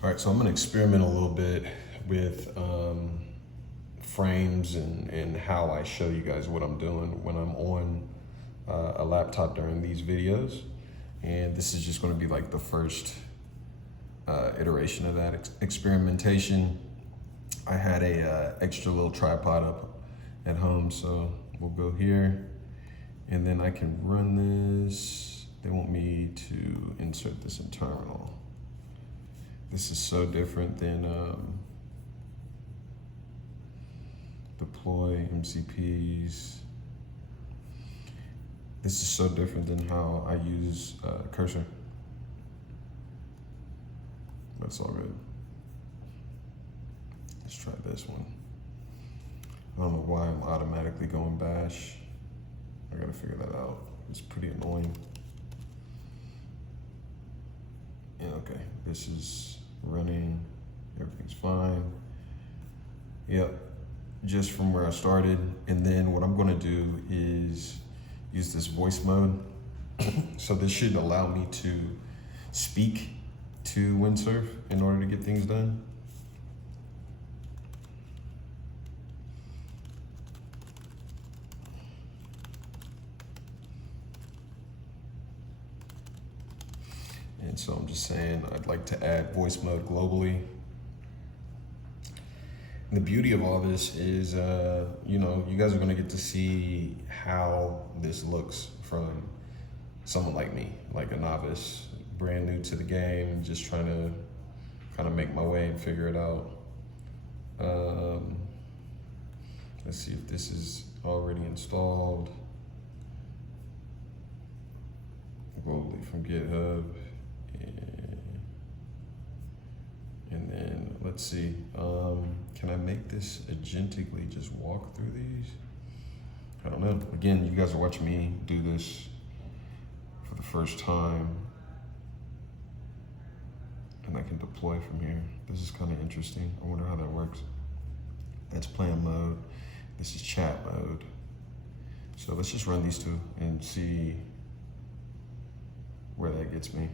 All right, so I'm gonna experiment a little bit with frames and how I show you guys what I'm doing when I'm on a laptop during these videos. And this is just gonna be like the first iteration of that experimentation. I had a extra little tripod up at home, so we'll go here and then I can run this. They want me to insert this in terminal. This is so different than deploy MCPs. This is so different than how I use cursor. That's all good. Let's try this one. I don't know why I'm automatically going bash. I gotta figure that out. It's pretty annoying. Yeah, okay, this is running, everything's fine. Yep, just from where I started. And then what I'm gonna do is use this voice mode. So this should allow me to speak to Windsurf in order to get things done. And so I'm just saying I'd like to add voice mode globally. And the beauty of all this is, you know, you guys are gonna get to see how this looks from someone like me, like a novice, brand new to the game, just trying to kind of make my way and figure it out. Let's see if this is already installed globally from GitHub. And then let's see, can I make this agentically just walk through these? I don't know. Again, you guys are watching me do this for the first time. And I can deploy from here. This is kind of interesting. I wonder how that works. That's plan mode. This is chat mode. So let's just run these two and see where that gets me.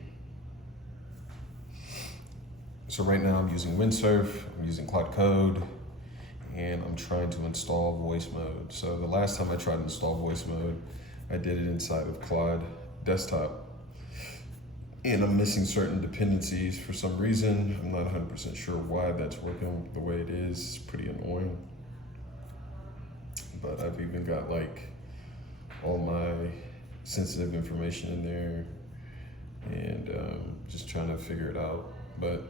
So right now I'm using Windsurf, I'm using Cloud Code, and I'm trying to install voice mode. So the last time I tried to install voice mode, I did it inside of Cloud Desktop. And I'm missing certain dependencies for some reason. I'm not 100% sure why that's working the way it is. It's pretty annoying. But I've even got like all my sensitive information in there and just trying to figure it out. But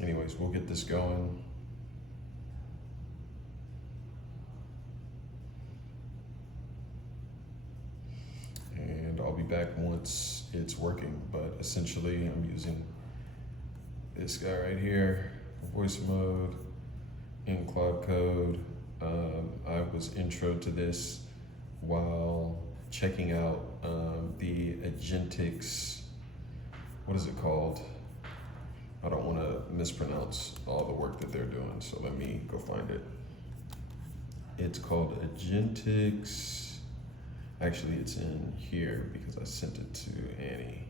anyways, we'll get this going. And I'll be back once it's working, but essentially I'm using this guy right here, voice mode in Cloud Code. I was introed to this while checking out the Agentics, what is it called? I don't want to mispronounce all the work that they're doing, so let me go find it. It's called Agentics. Actually, it's in here because I sent it to Annie.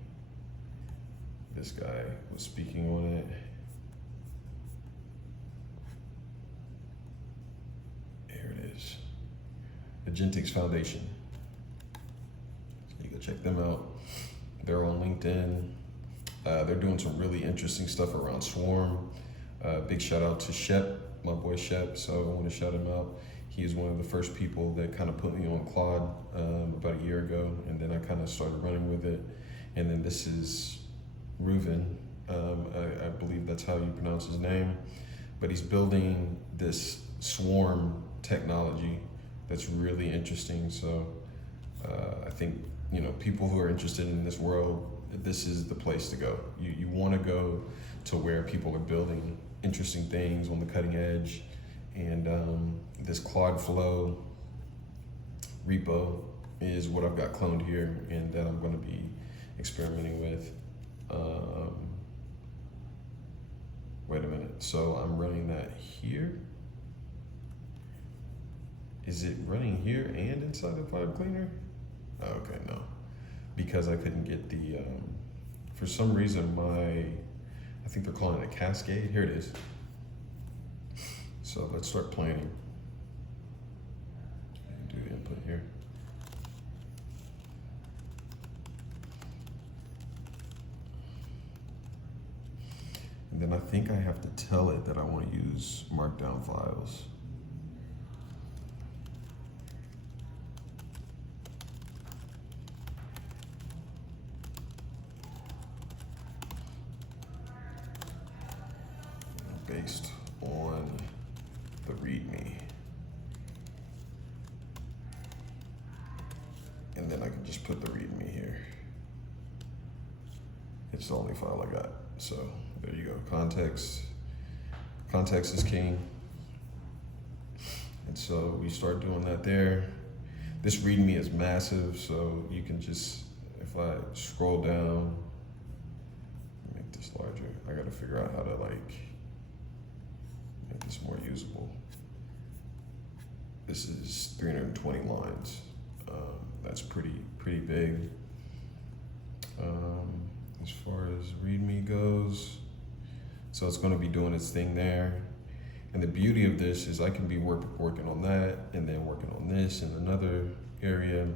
This guy was speaking on it. Here it is. Agentics Foundation. So you go check them out. They're on LinkedIn. They're doing some really interesting stuff around Swarm. Big shout out to Shep, my boy Shep, so I want to shout him out. He is one of the first people that kind of put me on Claude about a year ago, and then I kind of started running with it. And then this is Reuven, I believe that's how you pronounce his name, but he's building this Swarm technology that's really interesting. So I think, you know, people who are interested in this world, this is the place to go. You want to go to where people are building interesting things on the cutting edge. And this Cloudflow repo is what I've got cloned here and that I'm going to be experimenting with. Wait a minute. So I'm running that here. Is it running here and inside of Vibe Cleaner? Oh, okay, no. Because I couldn't get the, for some reason I think they're calling it a cascade. Here it is. So let's start planning. Do the input here. And then I think I have to tell it that I want to use markdown files. Based on the README. And then I can just put the README here. It's the only file I got. So there you go. Context is king. And so we start doing that there. This README is massive, so you can just, if I scroll down, make this larger. I gotta figure out how to like make this more usable. This is 320 lines. That's pretty big. As far as README goes, so it's going to be doing its thing there. And the beauty of this is I can be working on that and then working on this in another area,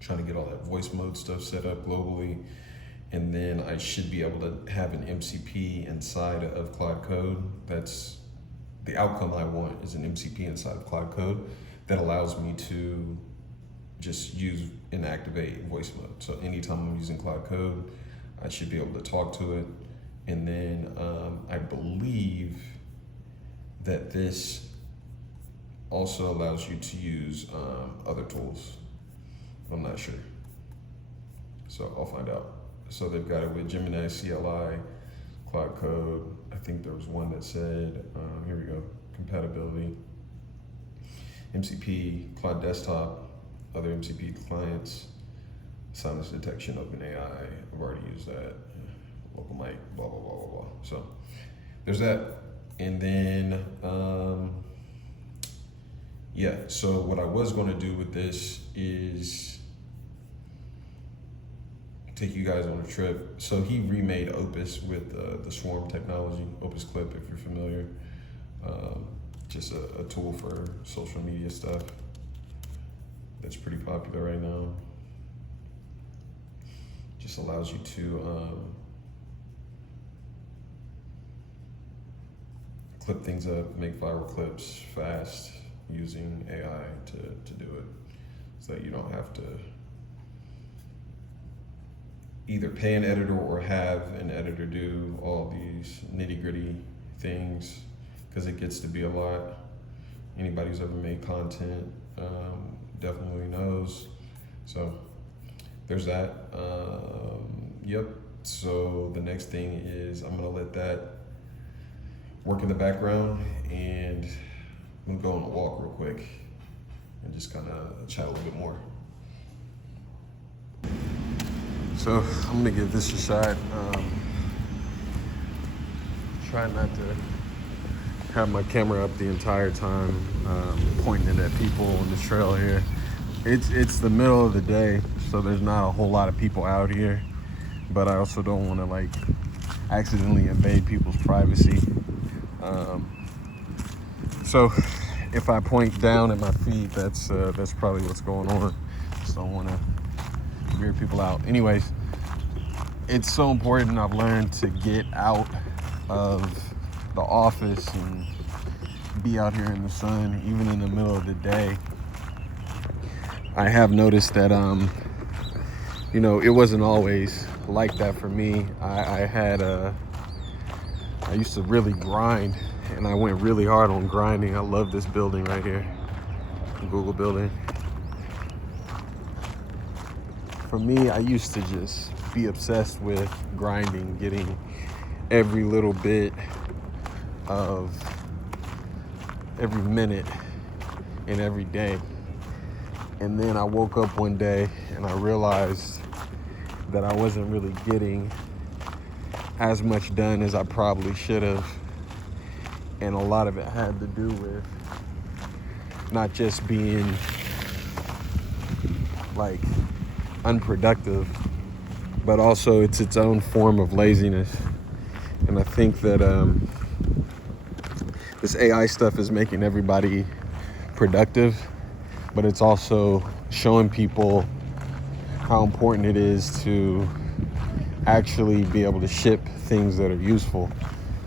trying to get all that voice mode stuff set up globally. And then I should be able to have an MCP inside of Cloud Code. That's the outcome I want, is an MCP inside of Cloud Code that allows me to just use and activate voice mode. So anytime I'm using Cloud Code, I should be able to talk to it. And then I believe that this also allows you to use other tools. I'm not sure. So I'll find out. So they've got it with Gemini, CLI, Cloud Code. I think there was one that said, here we go, compatibility, MCP, Cloud Desktop, other MCP clients, silence detection, OpenAI. I've already used that. Local mic, blah, blah, blah, blah, blah. So there's that. And then, yeah, so what I was gonna do with this is take you guys on a trip. So he remade Opus with the Swarm technology, Opus Clip, if you're familiar. Just a tool for social media stuff that's pretty popular right now. Just allows you to clip things up, make viral clips fast using AI to do it, so that you don't have to either pay an editor or have an editor do all these nitty-gritty things, because it gets to be a lot. Anybody who's ever made content definitely knows. So there's that. Yep. So the next thing is I'm gonna let that work in the background, and I'm gonna go on a walk real quick and just kind of chat a little bit more. So I'm gonna give this a shot. Try not to have my camera up the entire time, pointing it at people on the trail here. It's the middle of the day, so there's not a whole lot of people out here, but I also don't want to like accidentally invade people's privacy. So if I point down at my feet, that's probably what's going on. Just don't want to weird people out. Anyways, it's so important, I've learned, to get out of the office and be out here in the sun, even in the middle of the day. I have noticed that, it wasn't always like that for me. I used to really grind, and I went really hard on grinding. I love this building right here, the Google building. For me, I used to just be obsessed with grinding, getting every little bit of every minute and every day. And then I woke up one day and I realized that I wasn't really getting as much done as I probably should have. And a lot of it had to do with not just being like unproductive, but also it's its own form of laziness. And I think that this AI stuff is making everybody productive, but it's also showing people how important it is to actually be able to ship things that are useful.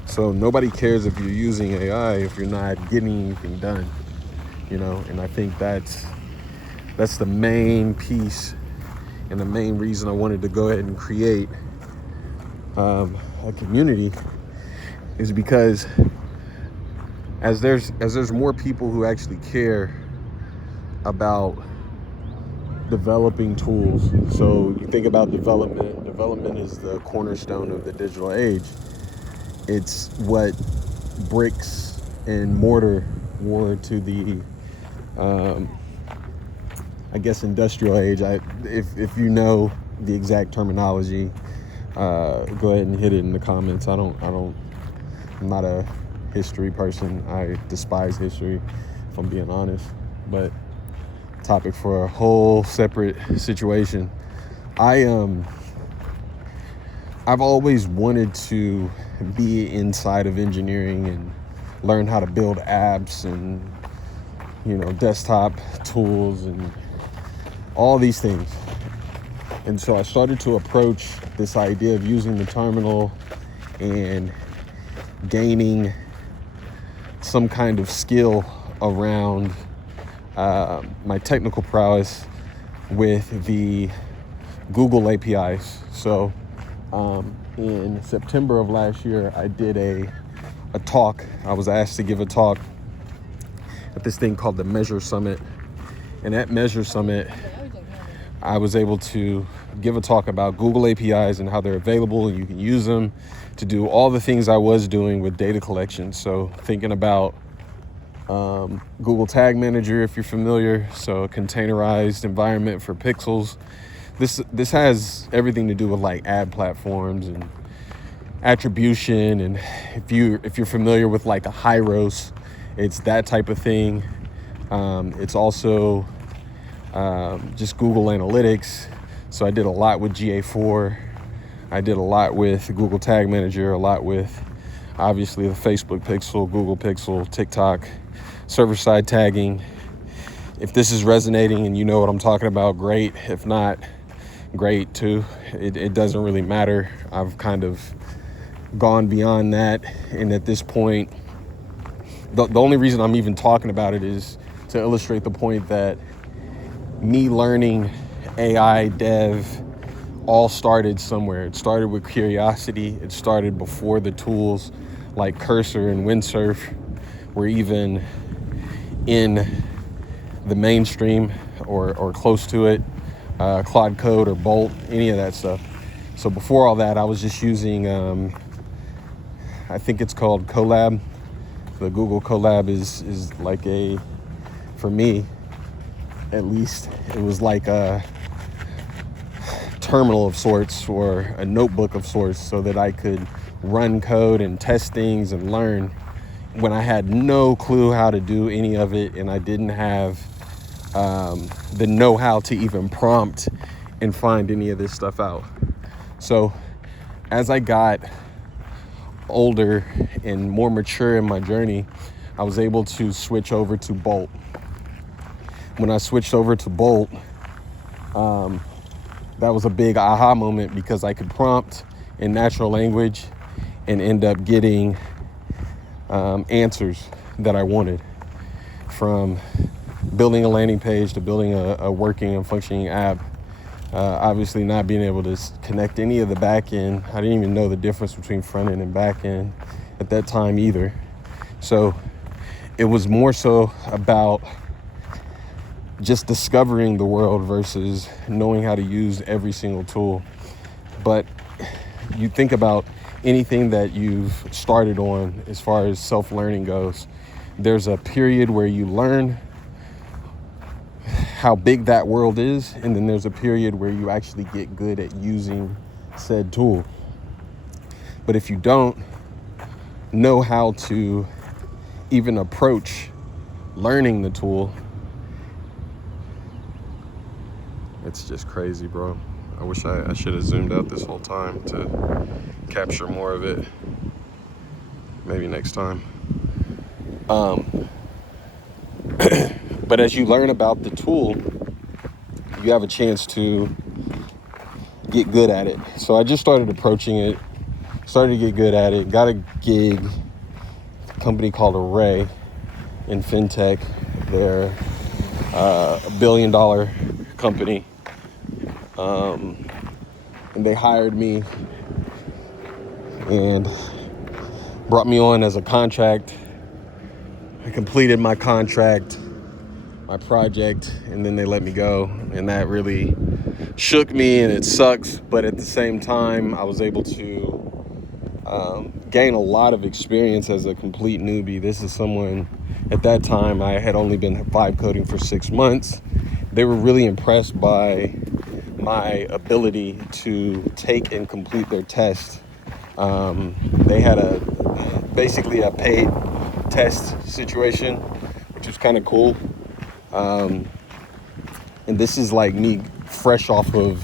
So nobody cares if you're using AI if you're not getting anything done, you know. And I think that's the main piece and the main reason I wanted to go ahead and create a community, is because as there's more people who actually care about developing tools. So you think about development is the cornerstone of the digital age. It's what bricks and mortar were to the I guess industrial age. If you know the exact terminology, go ahead and hit it in the comments. I'm not a history person. I despise history, if I'm being honest, but topic for a whole separate situation. I've always wanted to be inside of engineering and learn how to build apps and, you know, desktop tools and all these things. And so I started to approach this idea of using the terminal and gaining some kind of skill around my technical prowess with the Google APIs. So in September of last year, I did a talk. I was asked to give a talk at this thing called the Measure Summit. And at Measure Summit, I was able to give a talk about Google APIs and how they're available and you can use them to do all the things I was doing with data collection. So thinking about Google Tag Manager, if you're familiar, so a containerized environment for pixels. This has everything to do with like ad platforms and attribution, and if you're familiar with like a Hyros, it's that type of thing. It's also just Google Analytics. So I did a lot with GA4. I did a lot with Google Tag Manager, a lot with obviously the Facebook Pixel, Google Pixel, TikTok, server-side tagging. If this is resonating and you know what I'm talking about, great. If not, great too. It doesn't really matter. I've kind of gone beyond that. And at this point, the only reason I'm even talking about it is to illustrate the point that me learning AI dev all started somewhere. It started with curiosity. It started before the tools like Cursor and Windsurf were even in the mainstream or close to it, Claude Code or Bolt, any of that stuff. So before all that, I was just using, I think it's called Colab. The Google Colab is like for me, at least, it was like a terminal of sorts or a notebook of sorts so that I could run code and test things and learn when I had no clue how to do any of it, and I didn't have the know-how to even prompt and find any of this stuff out. So as I got older and more mature in my journey, I was able to switch over to Bolt. When I switched over to Bolt, that was a big aha moment because I could prompt in natural language and end up getting answers that I wanted, from building a landing page to building a working and functioning app. Obviously not being able to connect any of the back end. I didn't even know the difference between front end and back end at that time either. So it was more so about just discovering the world versus knowing how to use every single tool. But you think about anything that you've started on as far as self-learning goes, there's a period where you learn how big that world is, and then there's a period where you actually get good at using said tool. But if you don't know how to even approach learning the tool, it's just crazy, bro. I wish I should have zoomed out this whole time to capture more of it. Maybe next time. But as you learn about the tool, you have a chance to get good at it. So I just started approaching it, started to get good at it, got a gig, a company called Array in fintech. They're a $1 billion company. And they hired me and brought me on as a contract. I completed my contract, my project, and then they let me go. And that really shook me, and it sucks. But at the same time, I was able to gain a lot of experience as a complete newbie. This is someone, at that time, I had only been vibe coding for 6 months. They were really impressed by my ability to take and complete their test. They had basically a paid test situation, which was kind of cool. And this is like me fresh off of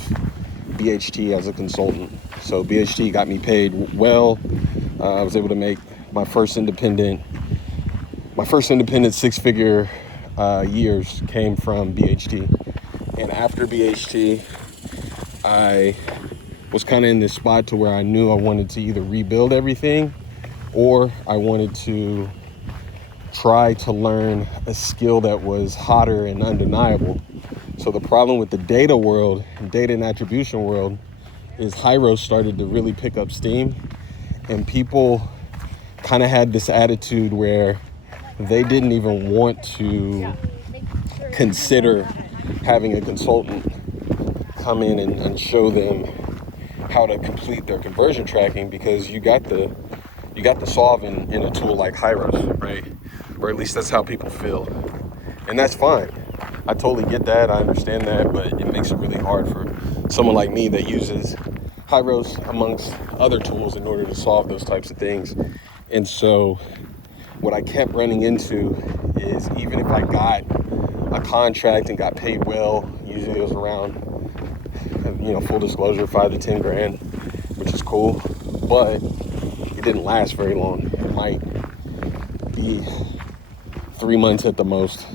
BHT as a consultant. So BHT got me paid well. I was able to make my first independent 6-figure years came from BHT. And after BHT, I was kind of in this spot to where I knew I wanted to either rebuild everything or I wanted to try to learn a skill that was hotter and undeniable. So the problem with the data world, data and attribution world, is Hyros started to really pick up steam, and people kind of had this attitude where they didn't even want to consider having a consultant come in and show them how to complete their conversion tracking, because you got the solve in a tool like Hyros, right? Or at least that's how people feel. And that's fine. I totally get that. I understand that, but it makes it really hard for someone like me that uses Hyros amongst other tools in order to solve those types of things. And so what I kept running into is, even if I got a contract and got paid well, usually it was around, full disclosure, 5 to 10 grand, which is cool, but it didn't last very long. It might be 3 months at the most,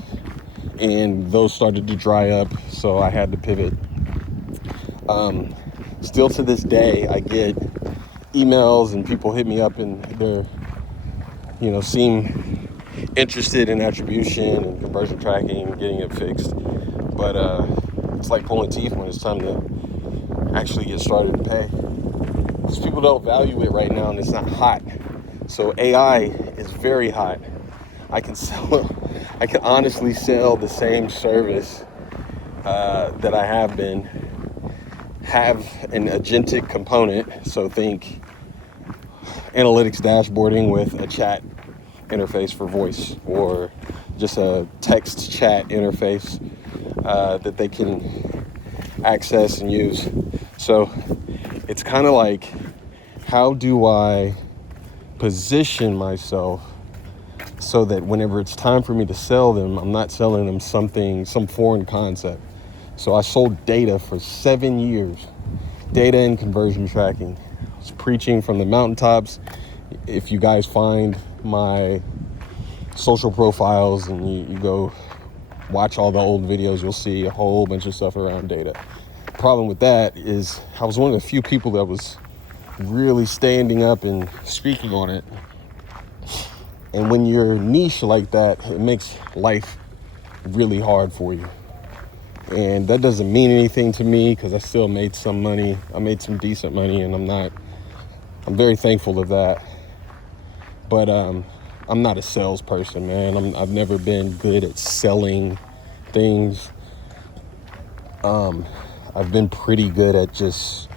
and those started to dry up, so I had to pivot. Still to this day, I get emails and people hit me up and they're, seem interested in attribution and conversion tracking and getting it fixed. But it's like pulling teeth when it's time to actually get started and pay. Because people don't value it right now and it's not hot. So AI is very hot. I can honestly sell the same service that I have an agentic component. So think analytics dashboarding with a chat interface for voice, or just a text chat interface that they can access and use. So it's kind of like, how do I position myself so that whenever it's time for me to sell them, I'm not selling them some foreign concept. So I sold data for 7 years, data and conversion tracking. I was preaching from the mountaintops. If you guys find my social profiles and you go watch all the old videos, you'll see a whole bunch of stuff around data. The problem with that is I was one of the few people that was really standing up and speaking on it. And when you're niche like that, it makes life really hard for you. And that doesn't mean anything to me, because I still made some money. I made some decent money, and I'm very thankful of that. But I'm not a salesperson, man. I've never been good at selling things. I've been pretty good at just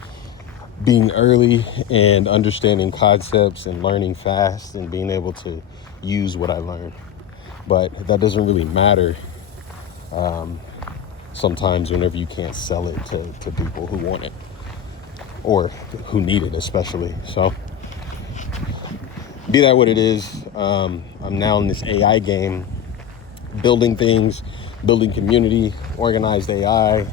being early and understanding concepts and learning fast and being able to use what I learned. But that doesn't really matter sometimes whenever you can't sell it to people who want it or who need it, especially. So be that what it is, I'm now in this AI game, building things, building community, organized AI,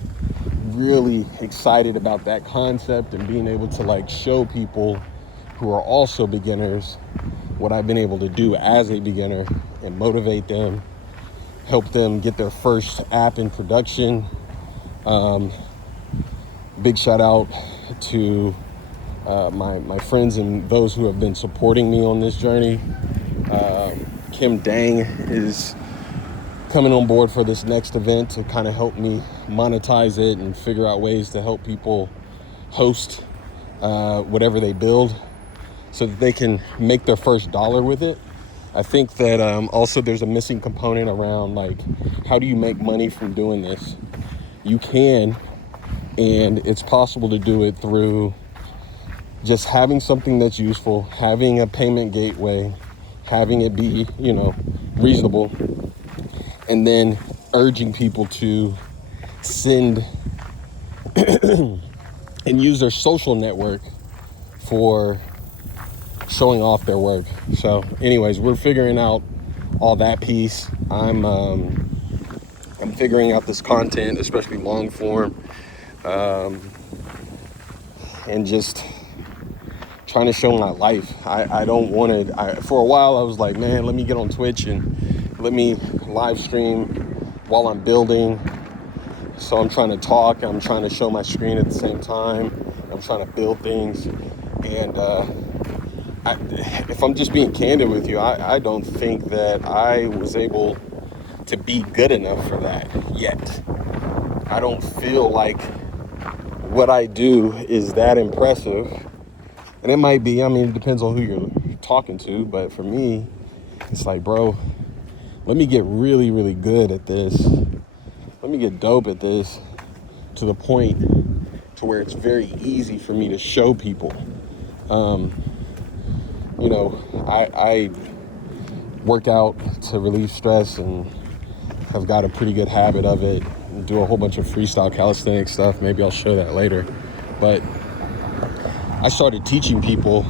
really excited about that concept and being able to like show people who are also beginners what I've been able to do as a beginner and motivate them, help them get their first app in production. Big shout out to my friends and those who have been supporting me on this journey. Kim Dang is coming on board for this next event to kind of help me monetize it and figure out ways to help people host whatever they build so that they can make their first dollar with it. I think that also there's a missing component around like, how do you make money from doing this? You can, and it's possible to do it through just having something that's useful, having a payment gateway, having it be, reasonable, and then urging people to send and use their social network for showing off their work. So anyways, we're figuring out all that piece. I'm figuring out this content, especially long form, and just trying to show my life. I don't want to, for a while I was like, man, let me get on Twitch and let me live stream while I'm building. So I'm trying to talk, I'm trying to show my screen at the same time, I'm trying to build things. And if I'm just being candid with you, I don't think that I was able to be good enough for that yet. I don't feel like what I do is that impressive. And it might be, it depends on who you're talking to, but for me, it's like, bro, let me get really, really good at this. Let me get dope at this to the point to where it's very easy for me to show people. I work out to relieve stress and have got a pretty good habit of it. Do a whole bunch of freestyle calisthenics stuff. Maybe I'll show that later. But I started teaching people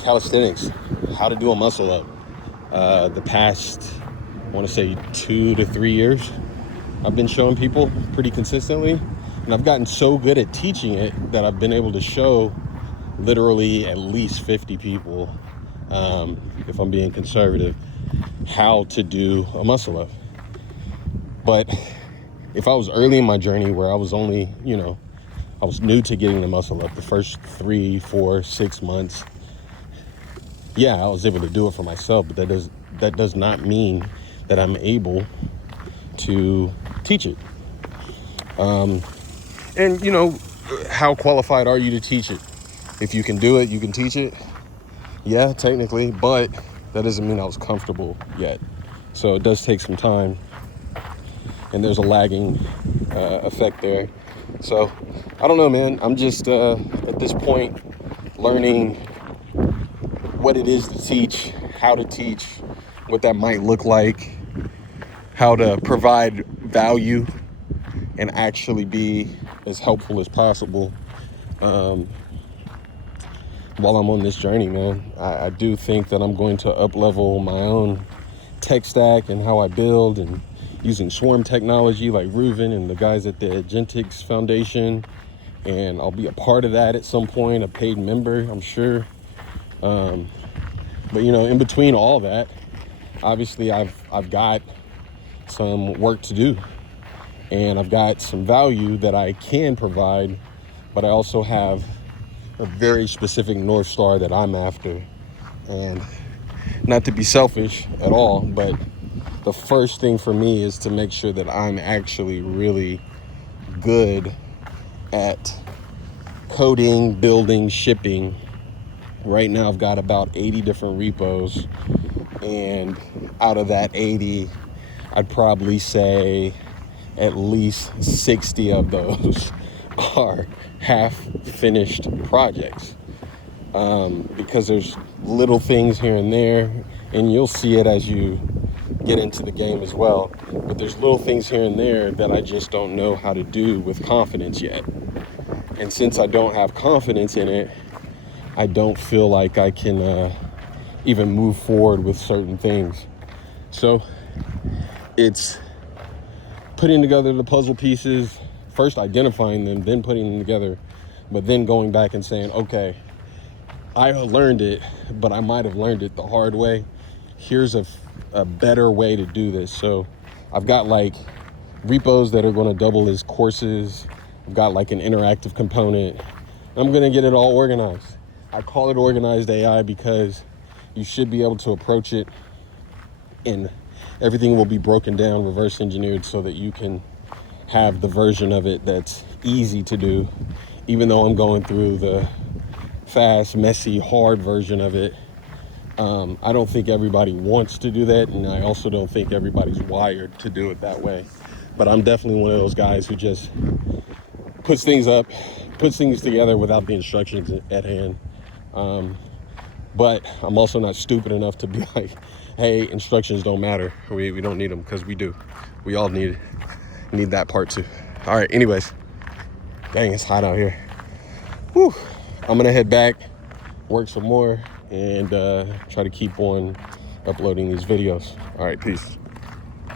calisthenics, how to do a muscle up. The past, I want to say 2 to 3 years, I've been showing people pretty consistently. And I've gotten so good at teaching it that I've been able to show literally at least 50 people, if I'm being conservative, how to do a muscle up. But if I was early in my journey where I was only, I was new to getting the muscle up the first 3, 4, 6 months, yeah, I was able to do it for myself, but that does not mean that I'm able to teach it. And how qualified are you to teach it? If you can do it, you can teach it. Yeah, technically, but that doesn't mean I was comfortable yet. So it does take some time, and there's a lagging effect there. So I don't know, man. I'm just at this point learning what it is to teach, how to teach, what that might look like, how to provide value and actually be as helpful as possible while I'm on this journey, man. I do think that I'm going to up-level my own tech stack and how I build, and using swarm technology like Reuven and the guys at the Agentics Foundation. And I'll be a part of that at some point, a paid member, I'm sure. But in between all that, obviously I've got some work to do, and I've got some value that I can provide, but I also have a very specific North Star that I'm after. And not to be selfish at all, but the first thing for me is to make sure that I'm actually really good at coding, building, shipping. Right now I've got about 80 different repos, and out of that 80, I'd probably say at least 60 of those are half finished projects, because there's little things here and there, and you'll see it as you get into the game as well, but there's little things here and there that I just don't know how to do with confidence yet. And since I don't have confidence in it, I don't feel like I can even move forward with certain things. So it's putting together the puzzle pieces, first identifying them, then putting them together, but then going back and saying, okay, I learned it, but I might have learned it the hard way. Here's a better way to do this. So I've got like repos that are going to double as courses. I've got like an interactive component. I'm going to get it all organized. I call it organized AI because you should be able to approach it and everything will be broken down, reverse engineered, so that you can have the version of it that's easy to do. Even though I'm going through the fast, messy, hard version of it, I don't think everybody wants to do that, and I also don't think everybody's wired to do it that way. But I'm definitely one of those guys who just puts things up, puts things together without the instructions at hand. But I'm also not stupid enough to be like, hey, instructions don't matter. We don't need them, because we do. We all need that part too. All right, anyways, dang, it's hot out here. Whew. I'm gonna head back, work some more, and try to keep on uploading these videos. All right, peace.